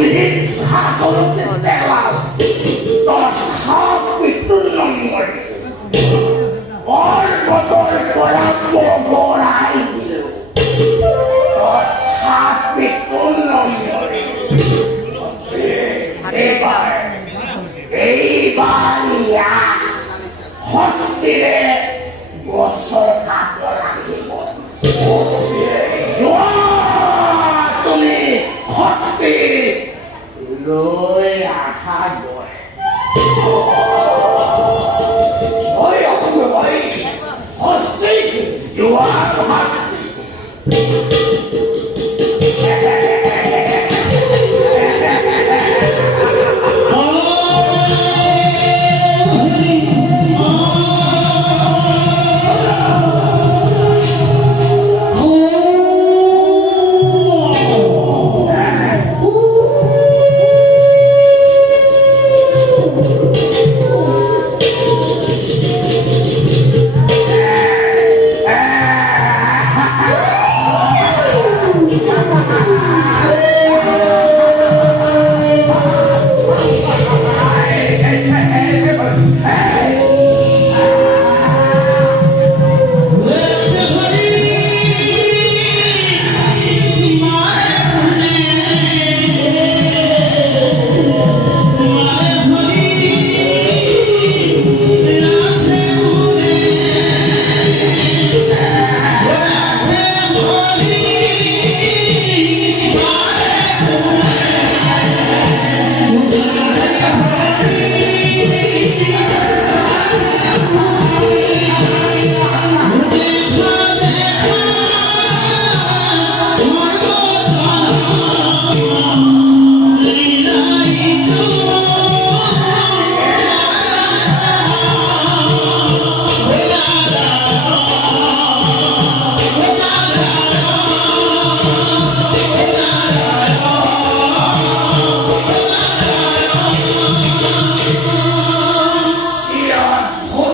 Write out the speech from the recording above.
ভিক্ষা করছে দেওয়াল তোর সব মৃত্যুর নম্বর ওর বদল বরাব্য বড়াই দিল তোর সব মৃত্যুর নম্বরে এইবার হস্তিরে বছর কাটল রাখিব তুমি হস্তি লৈ আহা গৈ হস্তি যোৱা